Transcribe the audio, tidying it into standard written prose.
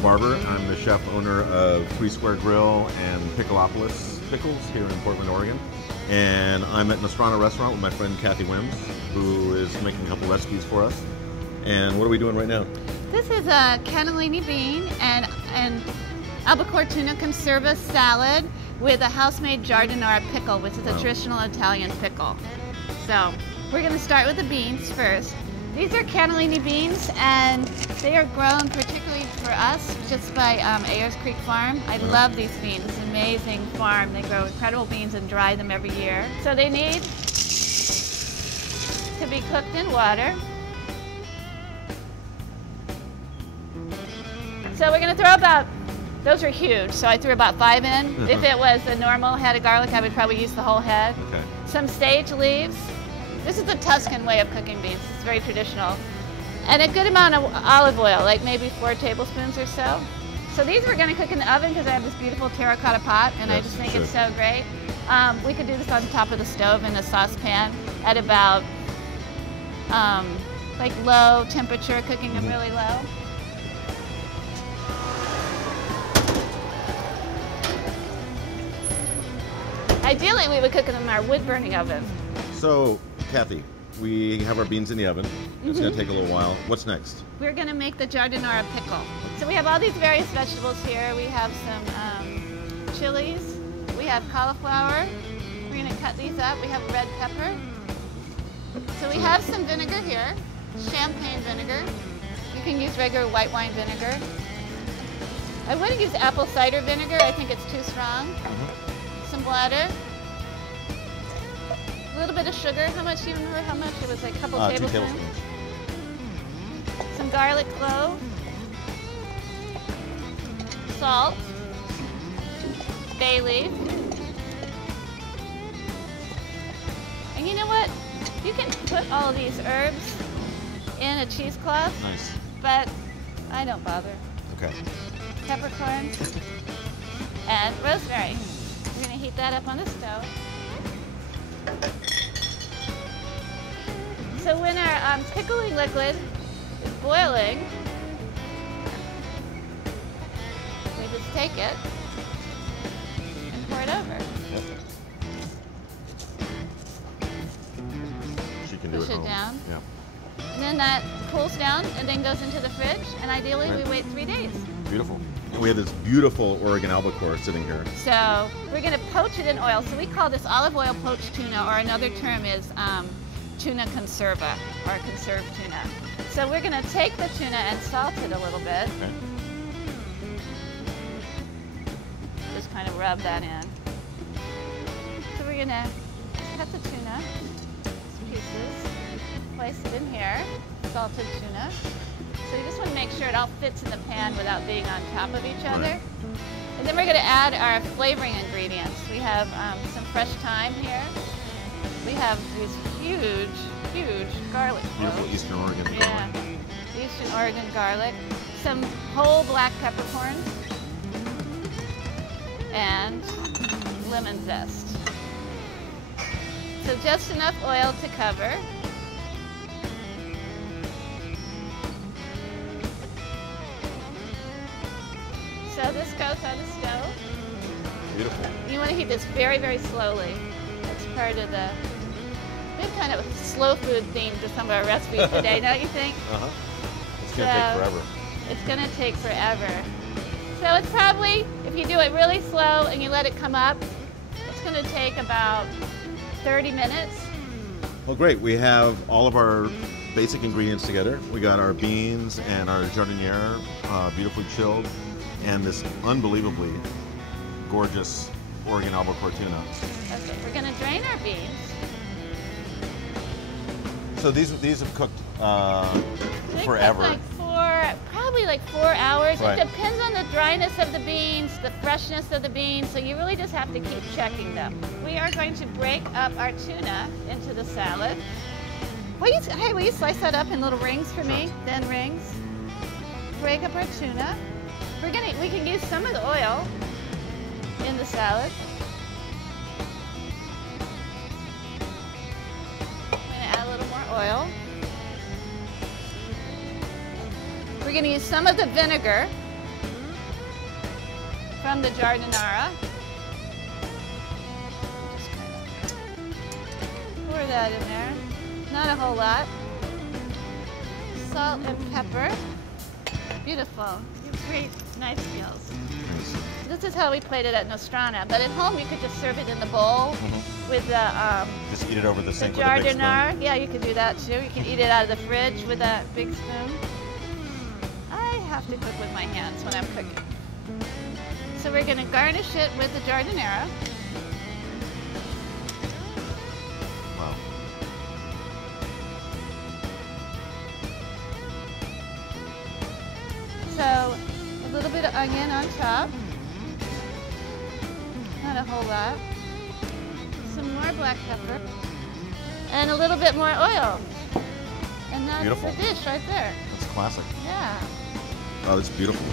Brian Barber. I'm the chef owner of Three Square Grill and Pickleopolis Pickles here in Portland, Oregon. And I'm at Nostrana restaurant with my friend Cathy Whims, who is making a couple recipes for us. And what are we doing right now? This is a cannellini bean and albacore tuna conserva salad with a house-made giardiniera pickle, which is a traditional Italian pickle. So we're going to start with the beans first. These are cannellini beans, and they are grown particularly for us just by Ayers Creek Farm. I love these beans. It's an amazing farm. They grow incredible beans and dry them every year. So they need to be cooked in water. So we're going to throw about, those are huge, so I threw about 5 in. If it was a normal head of garlic, I would probably use the whole head. Okay. Some sage leaves. This is the Tuscan way of cooking beans. It's very traditional. And a good amount of olive oil, like maybe 4 tablespoons or so. So these we're going to cook in the oven because I have this beautiful terracotta pot, and I just think it's so great. We could do this on top of the stove in a saucepan at about like low temperature, cooking them really low. Ideally, we would cook them in our wood-burning oven. So, Cathy, we have our beans in the oven. It's going to take a little while. What's next? We're going to make the giardiniera pickle. So we have all these various vegetables here. We have some chilies. We have cauliflower. We're going to cut these up. We have red pepper. So we have some vinegar here, champagne vinegar. You can use regular white wine vinegar. I wouldn't use apple cider vinegar. I think it's too strong. Some bladder. A little bit of sugar. How much? Do you remember how much? It was like a couple tablespoons. 2 tablespoons. Some garlic clove. Salt. Bay leaf. And you know what? You can put all of these herbs in a cheesecloth. Nice. But I don't bother. Okay. Peppercorns and rosemary. We're going to heat that up on the stove. So when our pickling liquid is boiling, we just take it and pour it over. Yep. She can do it. Push it home. down. Yeah. And then that cools down and then goes into the fridge. And ideally, we wait 3 days. Beautiful. And we have this beautiful Oregon albacore sitting here. So we're going to poach it in oil. So we call this olive oil poached tuna, or another term is tuna conserva, or conserved tuna. So we're going to take the tuna and salt it a little bit. Okay. Just kind of rub that in. So we're going to cut the tuna to pieces, place it in here, salted tuna. So you just want to make sure it all fits in the pan without being on top of each other. Right. And then we're going to add our flavoring ingredients. We have some fresh thyme here. We have these huge, huge garlic cloves. Beautiful Eastern Oregon garlic. Yeah, Eastern Oregon garlic. Some whole black peppercorns. And lemon zest. So just enough oil to cover. So this goes on the stove. Beautiful. You want to heat this very, very slowly. That's part of the, been kind of a slow food theme to some of our recipes today, don't you think? It's going to take forever. It's going to take forever. So it's probably, if you do it really slow and you let it come up, it's going to take about 30 minutes. Well, great. We have all of our basic ingredients together. We got our beans and our giardiniera, beautifully chilled, and this unbelievably gorgeous Oregon albacore tuna. Okay, we're going to drain our beans. So these have cooked They forever. cook probably like 4 hours. Right. It depends on the dryness of the beans, the freshness of the beans, so you really just have to keep checking them. We are going to break up our tuna into the salad. Hey, will you slice that up in little rings for me? Thin rings. Break up our tuna. We can use some of the oil in the salad. I'm going to add a little more oil. We're going to use some of the vinegar from the jardinera. Just kind of pour that in there. Not a whole lot. Salt and pepper. Beautiful. Great knife skills. This is how we played it at Nostrana, but at home you could just serve it in the bowl with the just eat it over the sink with a big jardinera. spoon. Yeah, you could do that too. You can eat it out of the fridge with that big spoon. I have to cook with my hands when I'm cooking. So we're going to garnish it with the jardinera. Wow. So a little bit of onion on top. Not a whole lot. Some more black pepper. And a little bit more oil. And that's Beautiful. the dish right there. That's classic. Yeah. Oh, it's beautiful.